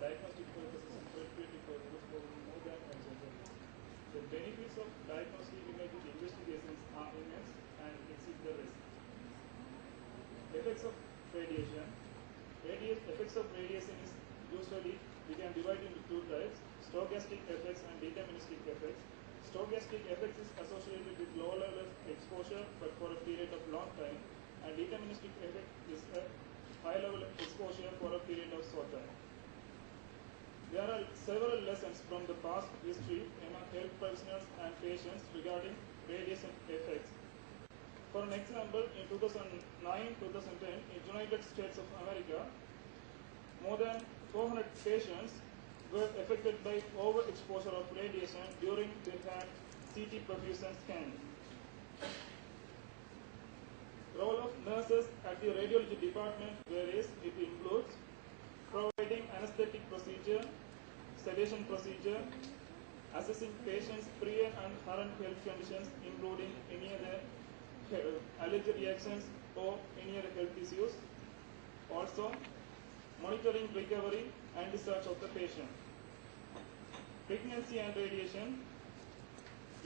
diagnostic purposes and therapeutic purposes for more than one century. The benefits of diagnostic imaging investigations are immense and exceed the risk. Effects of radiation. Effects of radiation is usually we can divide into two types: stochastic effects and deterministic effects. Stochastic effects is associated with low level of exposure but for a period of long time, and deterministic effect is a high level of exposure for a period of short time. There are several lessons from the past history among health professionals and patients regarding radiation effects. For an example, in 2009-2010 in United States of America, more than 400 patients were affected by overexposure of radiation during they had CT perfusion scanning. Role of nurses at the radiology department varies. It includes providing anesthetic procedure, sedation procedure, assessing patients' pre and current health conditions, including any other allergy reactions or any other health issues. Also, monitoring recovery and discharge of the patient. Pregnancy and radiation.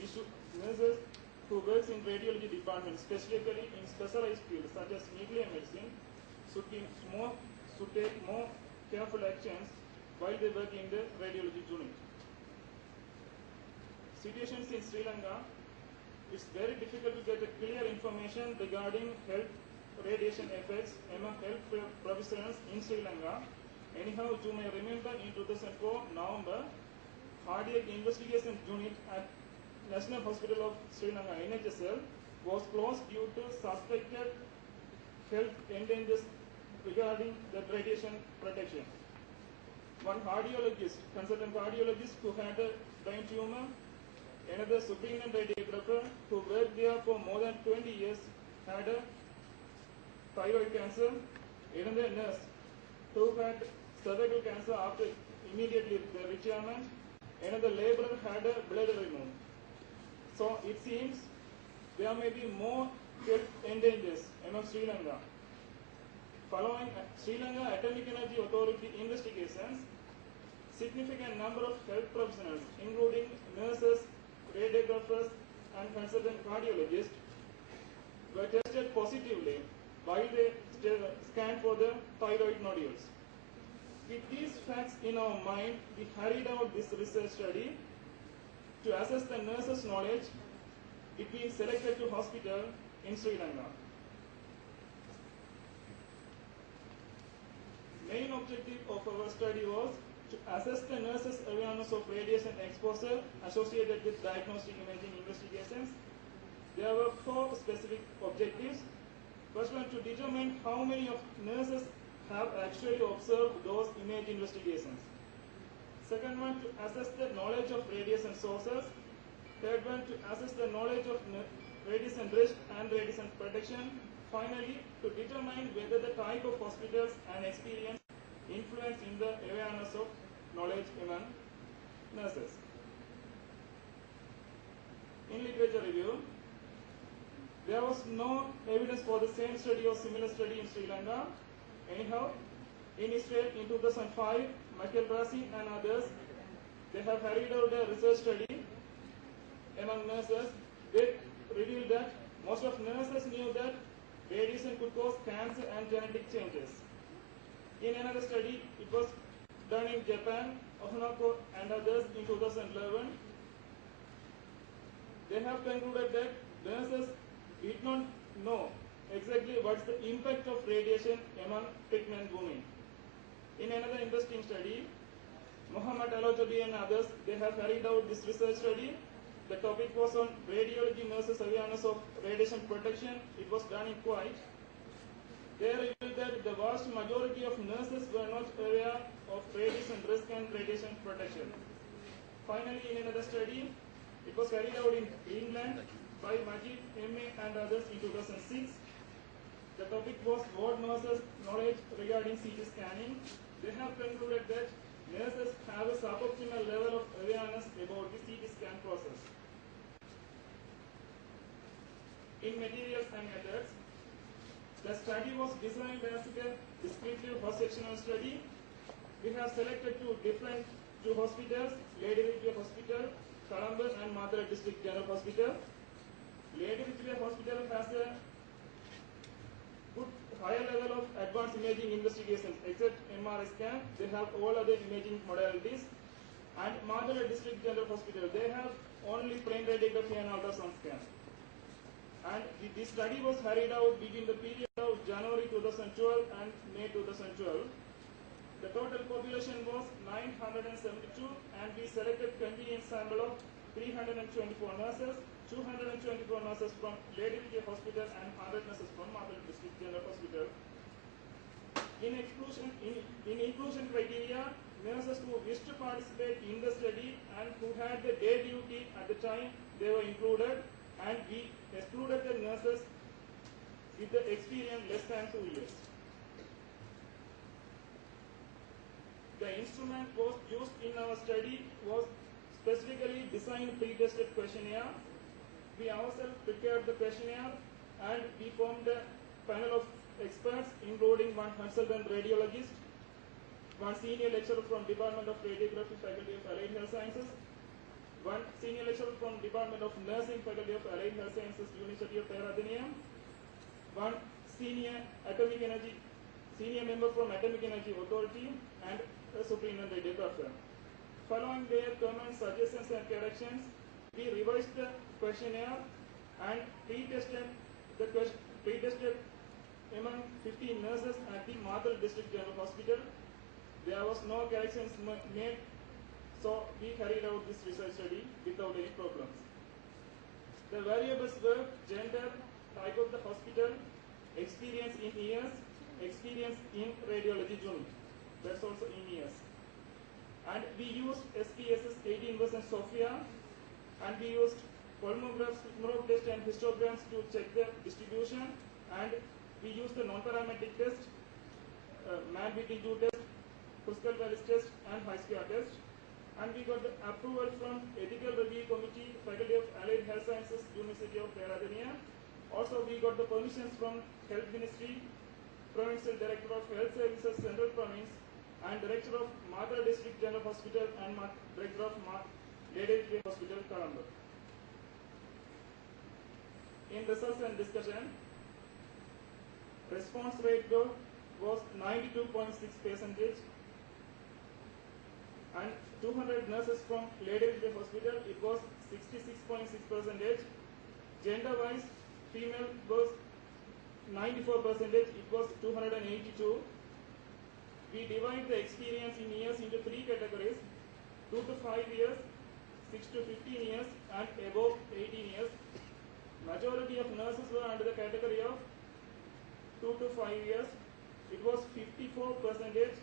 Nurses who works in radiology department, specifically in specialized fields such as nuclear medicine, should take more careful actions while they work in the radiology unit. Situations in Sri Lanka, it's very difficult to get a clear information regarding health radiation effects among health professionals in Sri Lanka. Anyhow, you may remember in 2004 November, cardiac investigation unit at National Hospital of Sri Lanka (NHSL) was closed due to suspected health endangers regarding the radiation protection. One consultant cardiologist who had a brain tumor, another superintendent radiographer who worked there for more than 20 years had a thyroid cancer, another nurse who had cervical cancer after immediately the retirement, another laborer had a bladder removed. So it seems there may be more health endangers among Sri Lanka. Following Sri Lanka Atomic Energy Authority investigations, significant number of health professionals, including nurses, radiographers, and consultant cardiologists, were tested positively while they scanned for the thyroid nodules. With these facts in our mind, we carried out this research study to assess the nurses' knowledge between selected hospital in Sri Lanka. Main objective of our study was to assess the nurses' awareness of radiation exposure associated with diagnostic imaging investigations. There were 4 specific objectives. First one, to determine how many of nurses have actually observed those image investigations. Second one, to assess the knowledge of radiation sources. Third one, to assess the knowledge of radiation risk and radiation protection. Finally, to determine whether the type of hospitals and experience influence in the awareness of knowledge among nurses. In literature review, there was no evidence for the same study or similar study in Sri Lanka. Anyhow, in Israel in 2005, Michael Rasi and others, they have carried out a research study among nurses. They revealed that most of nurses knew that radiation could cause cancer and genetic changes. In another study, it was done in Japan, Ohanako and others in 2011. They have concluded that nurses did not know exactly what's the impact of radiation among pregnant women. In another interesting study, Muhammad Al-Ajabi and others, they have carried out this research study. The topic was on radiology nurses' awareness of radiation protection. It was done in Kuwait. They revealed that the vast majority of nurses were not aware of radiation risk and radiation protection. Finally, in another study, it was carried out in England by Majid, M.A. and others in 2006. The topic was ward nurses' knowledge regarding CT scanning. They have concluded that nurses have a suboptimal level of awareness about the CT scan process. In materials and methods, the study was designed as a descriptive cross-sectional study. we have selected two hospitals, Lady Ridgeway Hospital, Colombo and Mahadevan District General Hospital. Lady Ridgeway Hospital has a good higher level of advanced imaging investigations. Except MRI scan, they have all other imaging modalities. And Mahadevan District General Hospital, they have only plain radiography and ultrasound scan. And this study was carried out between the period of January 2012 and May 2012. The total population was 972 and we selected convenience sample of 324 nurses, 224 nurses from Lady Ridgeway Hospital and 100 nurses from Mahadevan District General Hospital. In inclusion criteria, nurses who wished to participate in the study and who had the day duty at the time they were included, and we excluded the nurses with the experience less than 2 years. The instrument was used in our study was specifically designed pre-tested questionnaire. We ourselves prepared the questionnaire and we formed a panel of experts including one consultant radiologist, one senior lecturer from Department of Radiography, Faculty of Allied Health Sciences, one senior lecturer from Department of Nursing, Faculty of Allied Health Sciences, University of Thevarajah, one senior member from Atomic Energy Authority, and a superintendent radiographer. Following their comments, suggestions, and corrections, we revised the questionnaire and pre-tested among 15 nurses at the Mahadevan District General Hospital. There was no corrections made, so we carried out this research study without any problems. The variables were gender, type of the hospital, experience in years, experience in radiology unit. That's also in years. And we used SPSS 18 version Sophia, and we used pulmonographs, smear test and histograms to check the distribution, and we used the non-parametric test, MAN-BT2 test, Kruskal Wallis test, and HiSCR test. And we got the approval from Ethical Review Committee, Faculty of Allied Health Sciences, University of Thevarajah. Also, we got the permissions from Health Ministry, Provincial Director of Health Services, Central Province, and Director of Mahadevan District General Hospital and Director of Lady Ridgeway Hospital, Colombo. In results and discussion, response rate was 92.6%, and 200 nurses from Lady Ridgeway Hospital, it was 66.6%. Gender-wise, female was 94%, it was 282. We divide the experience in years into 3 categories: 2 to 5 years, 6 to 15 years, and above 18 years. Majority of nurses were under the category of 2 to 5 years. It was 54%,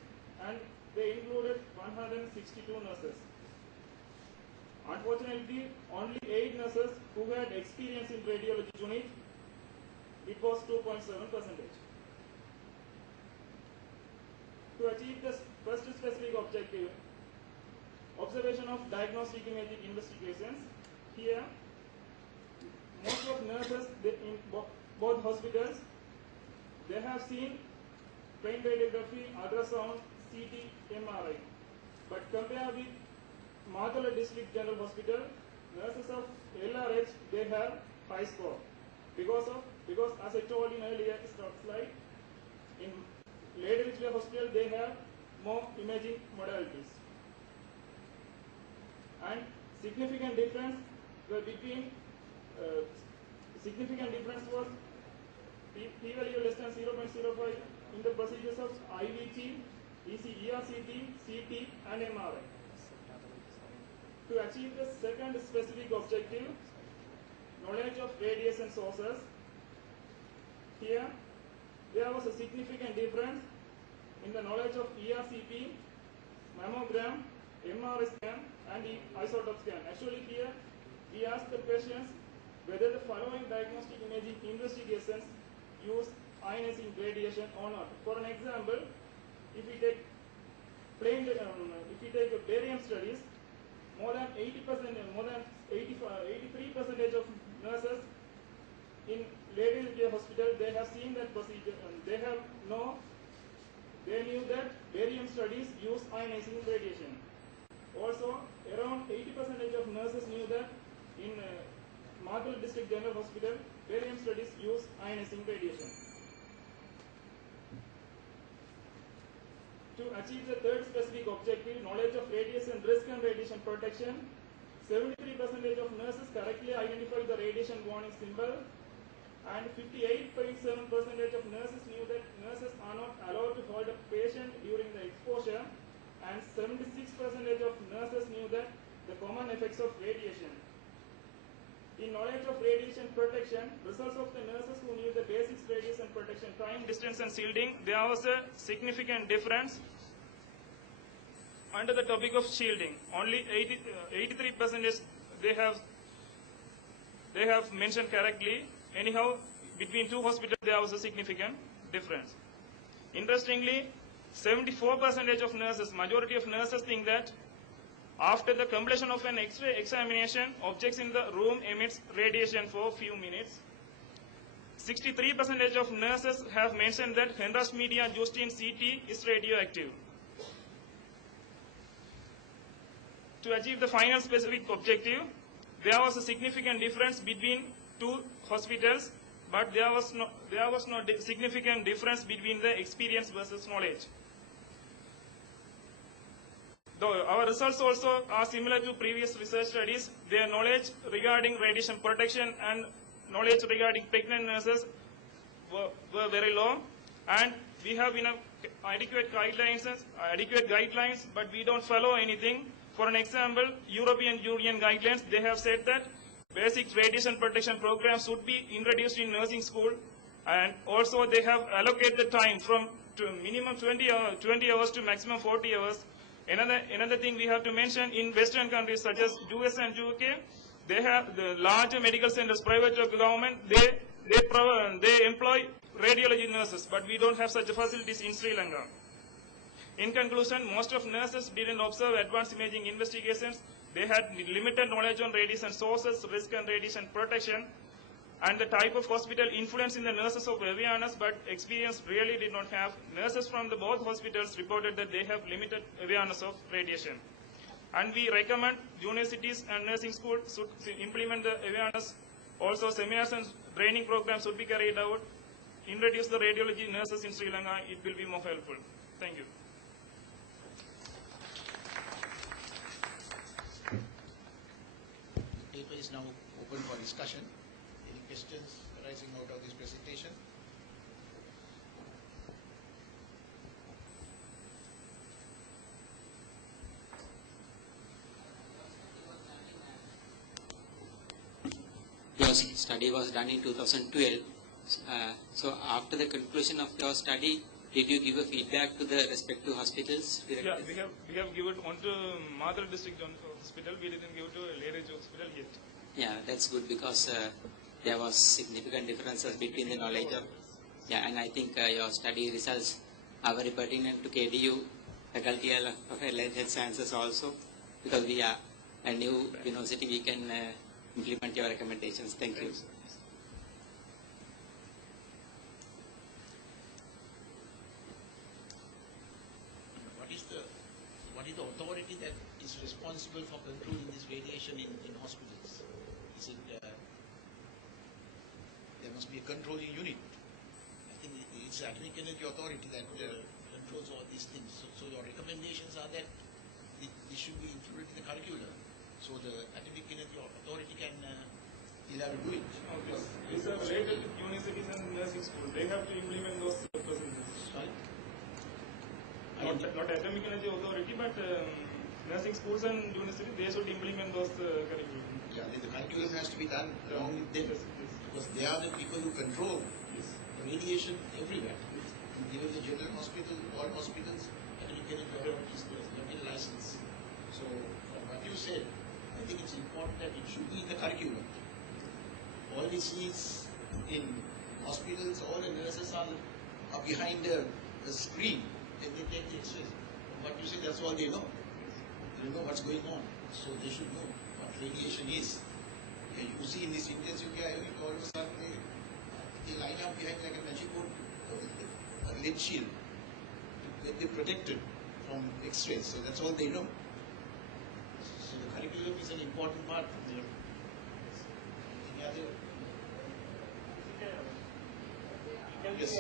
and they included 162 nurses. Unfortunately, only 8 nurses who had experience in radiology unit. It was 2.7%. To achieve the first specific objective, observation of diagnostic imaging investigations, here most of nurses in both hospitals, they have seen plain radiography, ultrasound, CT, MRI. But compared with Mahadevan District General Hospital, nurses of LRH, they have high score. Because as I told in earlier slide, in Lady Ridgeway Hospital, they have more imaging modalities. And significant difference was p-value less than 0.05 in the procedures of IVT, ERCT, CT, and MRI. To achieve the second specific objective, knowledge of radiation sources, here there was a significant difference in the knowledge of ERCP, mammogram, MRI scan, and isotope scan. Actually, here we asked the questions whether the following diagnostic imaging investigations use ionizing radiation or not. For an example, if we take barium studies, more than 80%, more than 83% of nurses in Lady Ridgeway Hospital, they have seen that procedure. They knew knew that barium studies use ionizing radiation. Also, around 80% of nurses knew that in Mahadevan District General Hospital, barium studies use ionizing radiation. To achieve the third specific objective, knowledge of radiation risk and radiation protection, 73% of nurses correctly identified the radiation warning symbol, and 58.7% of nurses knew that nurses are not allowed to hold a patient during the exposure, and 76% of nurses knew that the common effects of radiation. In knowledge of radiation protection, results of the nurses who knew the basics radiation protection, time, distance and shielding, there was a significant difference under the topic of shielding. Only 83% they have mentioned correctly. Anyhow, between two hospitals there was a significant difference. Interestingly, 74% of nurses, majority of nurses think that after the completion of an X-ray examination, objects in the room emits radiation for a few minutes. 63% of nurses have mentioned that Henrich media used in CT is radioactive. To achieve the final specific objective, there was a significant difference between two hospitals, but there was no significant difference between the experience versus knowledge. Though our results also are similar to previous research studies, their knowledge regarding radiation protection and knowledge regarding pregnant nurses were very low, and we have adequate guidelines, but we don't follow anything. For an example, European Union guidelines, they have said that basic radiation protection programs should be introduced in nursing school, and also they have allocated time from minimum 20 hours to maximum 40 hours. Another thing we have to mention, in Western countries such as US and UK, they have the larger medical centers, private or government, they employ radiology nurses, but we don't have such facilities in Sri Lanka. In conclusion, most of nurses didn't observe advanced imaging investigations. They had limited knowledge on radiation sources, risk and radiation protection, and the type of hospital influence in the nurses of awareness, but experience really did not have. Nurses from both hospitals reported that they have limited awareness of radiation. And we recommend universities and nursing schools should implement the awareness. Also, seminars and training programs should be carried out. Introduce the radiology nurses in Sri Lanka, it will be more helpful. Thank you. The paper is now open for discussion. Any questions arising out of this presentation? Your study was done in 2012. So after the conclusion of your study, did you give a feedback to the respective hospitals? Yeah, we have given on to Mahadevan District Hospital. We didn't give to Thevarajah Hospital yet. Yeah, that's good because there was significant differences between the knowledge of. Yeah, and I think your study results are very pertinent to KDU, Faculty of Allied Health Sciences also, because we are a new university, we can implement your recommendations. Thank you. What is the authority that is responsible for controlling this radiation in hospitals? Is it there must be a controlling unit? I think it's the Atomic Energy Authority that controls all these things. So your recommendations are that this should be included in the curriculum, so the Atomic Energy Authority can will have to do it. These are related to universities and nursing schools. They have to implement those procedures. Sorry? Not Atomic Energy Authority, but nursing schools and universities, they should implement those curriculum. Yeah, the curriculum has to be done along with them, because they are the people who control radiation everywhere. Even the general hospital, all hospitals, Atomic Energy Authority is the license. So from what you said, I think it's important that it should be in the curriculum. All we see is in hospitals, all the nurses are behind the screen and they take the X-rays. What you say, that's all they know. They know what's going on. So they should know what radiation is. And you see in this intensive care unit, all of a sudden they line up behind like a magic board, a lead shield, to that they're protected from X-rays. So that's all they know. So the curriculum is an important part of their. Any other? Yes.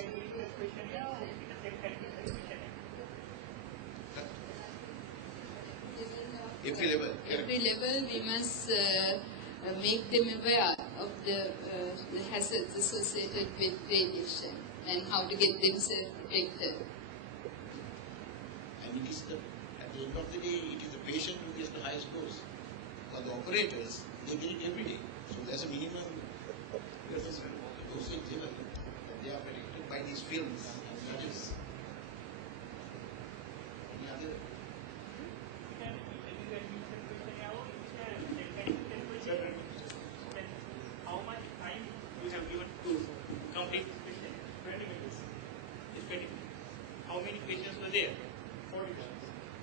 Every level. Every level we must make them aware of the hazards associated with radiation and how to get themselves protected. And it is at the end of the day, it is the patient who gets the highest dose. For the operators, they get it every day. So there's a minimum dosage given. They are protected by these films and gadgets. Any other? How much time you have given to complete 20 minutes? It's 20 minutes. How many patients were there?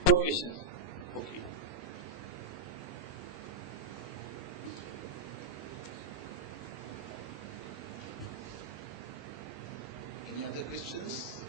4 patients. Okay. Any other questions?